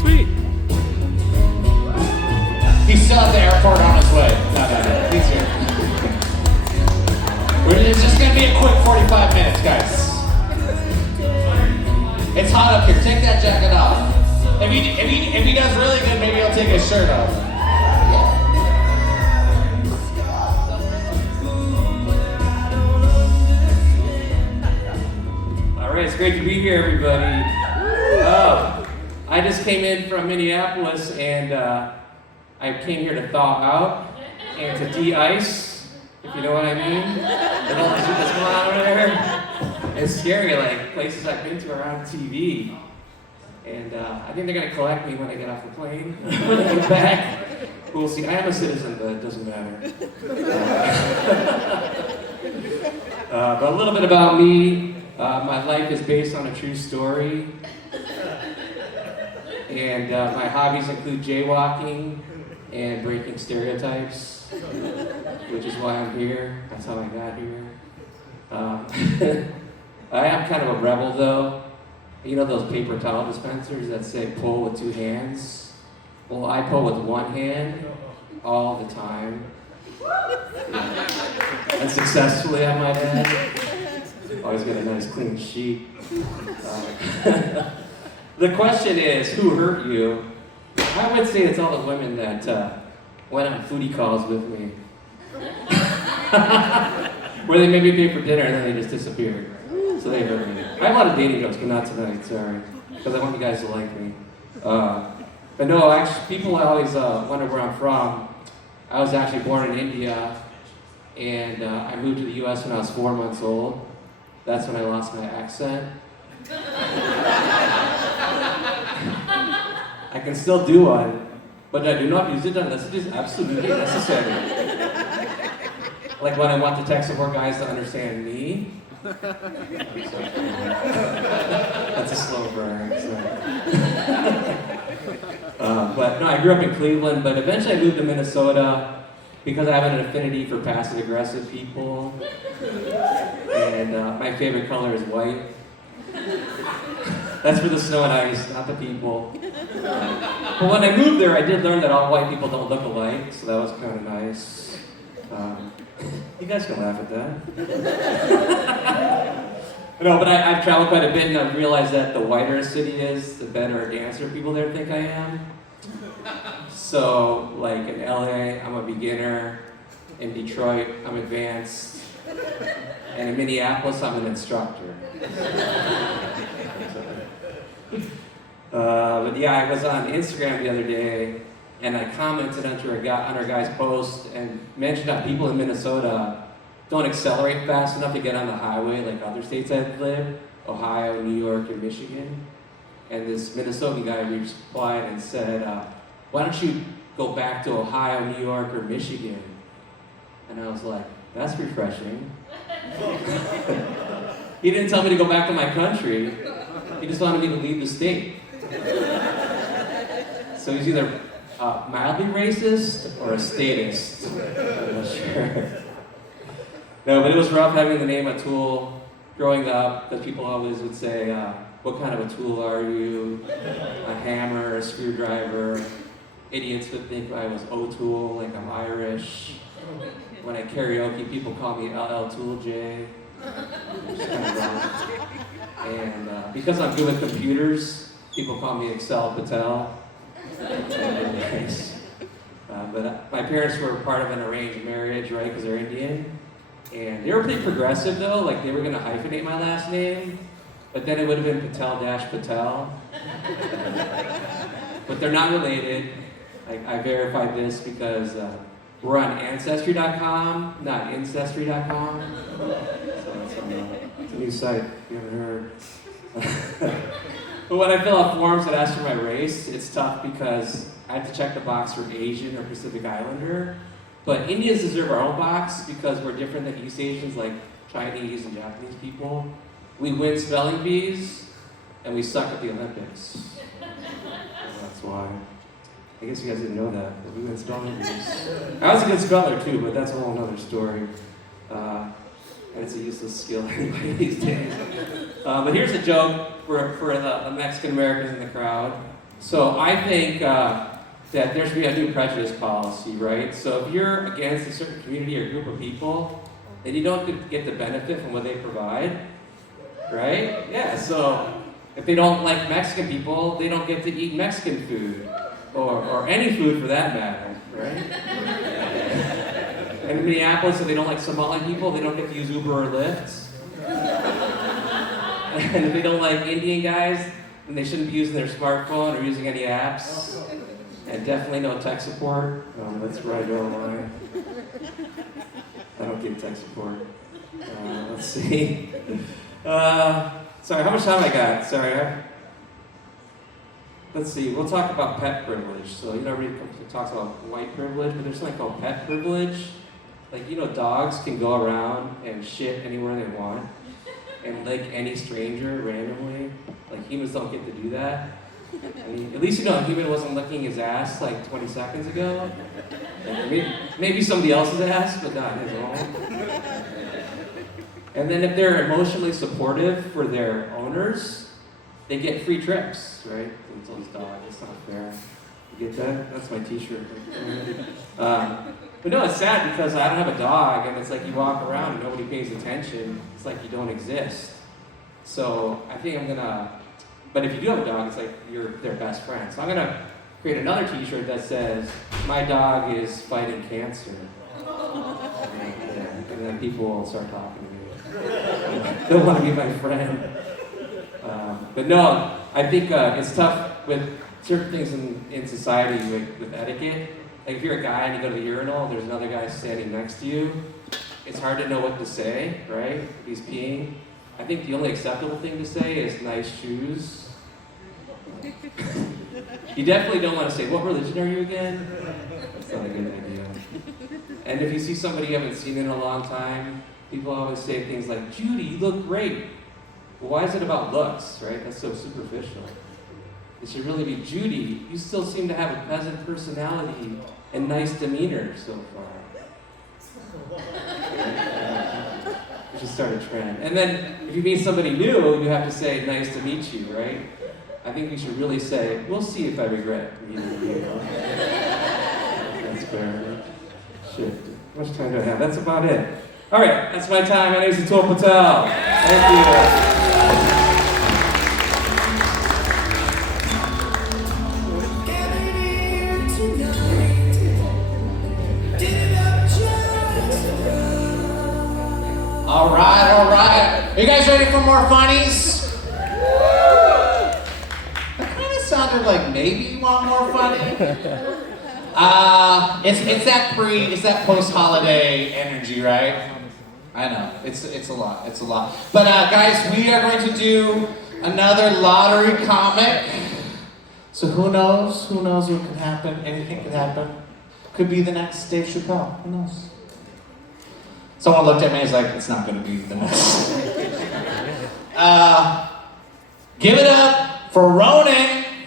Sweet. He's still at the airport on his way. No. He's here. It's just gonna be a quick 45 minutes, guys. It's hot up here. Take that jacket off. If he does really good, maybe he'll take his shirt off. All right, it's great to be here, everybody. I just came in from Minneapolis, and I came here to thaw out and to de-ice, if you know what I mean. With all the shit that's going on over there. It's scary, like places I've been to are on TV. And I think they're going to collect me when I get off the plane. When I get back, we'll see. I am a citizen, but it doesn't matter. But a little bit about me. My life is based on a true story. And my hobbies include jaywalking and breaking stereotypes, which is why I'm here. That's how I got here. I am kind of a rebel, though. You know those paper towel dispensers that say pull with 2 hands? Well, I pull with 1 hand all the time. And successfully, I might add. Always get a nice clean sheet. The question is, who hurt you? I would say it's all the women that went on foodie calls with me. Where they made me pay for dinner and then they just disappeared. So they hurt me. I have a lot of dating jokes, but not tonight, sorry. Because I want you guys to like me. But no, actually, people always wonder where I'm from. I was actually born in India, and I moved to the US when I was 4 months old. That's when I lost my accent. I can still do one, but I do not use it unless it is absolutely necessary. Like when I want to text some more guys to understand me. That's a slow burn. But no, I grew up in Cleveland, but eventually I moved to Minnesota because I have an affinity for passive-aggressive people. And my favorite color is white. That's for the snow and ice, not the people. But when I moved there, I did learn that all white people don't look alike, so that was kind of nice. You guys can laugh at that. No, but I've traveled quite a bit, and I've realized that the whiter a city is, the better a dancer people there think I am. So, like in LA, I'm a beginner. In Detroit, I'm advanced. And in Minneapolis, I'm an instructor. But yeah, I was on Instagram the other day, and I commented on a guy's post and mentioned how people in Minnesota don't accelerate fast enough to get on the highway like other states I've lived, Ohio, New York, and Michigan. And this Minnesotan guy replied and said, why don't you go back to Ohio, New York, or Michigan? And I was like, that's refreshing. He didn't tell me to go back to my country. He just wanted me to leave the state. So he's either mildly racist or a statist. I'm not sure. No, but it was rough having the name Atul growing up, because people always would say, what kind of a tool are you? A hammer, a screwdriver. Idiots would think I was O'Toole, like I'm Irish. When I karaoke, people call me LL Tool J. Which is kind of wrong. And because I'm good with computers, people call me Excel Patel. But my parents were part of an arranged marriage, right, because they're Indian. And they were pretty progressive, though. Like, they were going to hyphenate my last name, but then it would have been Patel-Patel. But they're not related. I verified this because we're on Ancestry.com, not Ancestry.com. So it's a new site, if you haven't heard. But when I fill out forms that ask for my race, it's tough because I have to check the box for Asian or Pacific Islander. But Indians deserve our own box because we're different than East Asians, like Chinese and Japanese people. We win spelling bees, and we suck at the Olympics. That's why. I guess you guys didn't know that, but we win spelling bees. I was a good speller too, but that's a whole other story. And it's a useless skill anyway these days. But here's a joke for the Mexican Americans in the crowd. So I think that there should be a new prejudice policy, right? So if you're against a certain community or group of people, then you don't get the benefit from what they provide, right? Yeah, so if they don't like Mexican people, they don't get to eat Mexican food, or any food for that matter, right? And in Minneapolis, if they don't like Somali people, they don't get to use Uber or Lyft. And if they don't like Indian guys, then they shouldn't be using their smartphone or using any apps. And definitely no tech support. That's where I draw the line. I don't get tech support. Let's see. Sorry, how much time I got? Sorry. Let's see, we'll talk about pet privilege. So, everybody talks about white privilege, but there's something called pet privilege. Like, dogs can go around and shit anywhere they want and lick any stranger randomly. Like, humans don't get to do that. I mean, at least a human wasn't licking his ass like 20 seconds ago. Like, maybe somebody else's ass, but not his own. And then if they're emotionally supportive for their owners, they get free trips, right? Those dogs, it's not fair. You get that? That's my t-shirt. But no, it's sad because I don't have a dog, and it's like you walk around and nobody pays attention. It's like you don't exist. So I think I'm gonna, but if you do have a dog, it's like you're their best friend. So I'm gonna create another t-shirt that says, "My dog is fighting cancer." And then people will start talking to me. They'll want to be my friend. But no, I think it's tough with certain things in society with etiquette. Like if you're a guy and you go to the urinal, there's another guy standing next to you. It's hard to know what to say, right? If he's peeing. I think the only acceptable thing to say is nice shoes. You definitely don't want to say, "What religion are you again?" That's not a good idea. And if you see somebody you haven't seen in a long time, people always say things like, "Judy, you look great." Well, why is it about looks, right? That's so superficial. It should really be, "Judy, you still seem to have a pleasant personality and nice demeanor so far." We should start a trend. And then if you meet somebody new, you have to say, "Nice to meet you," right? I think we should really say, "We'll see if I regret meeting you." That's fair. Shit. How much time do I have? That's about it. All right, that's my time. My name is Atul Patel. Thank you. All right. Are you guys ready for more funnies? That kind of sounded like maybe you want more funny. It's that post-holiday energy, right? I know, it's a lot. But guys, we are going to do another lottery comic. So who knows what can happen? Anything could happen. Could be the next Dave Chappelle, who knows? Someone looked at me and was like, "It's not gonna be the next." Give it up for Ronan.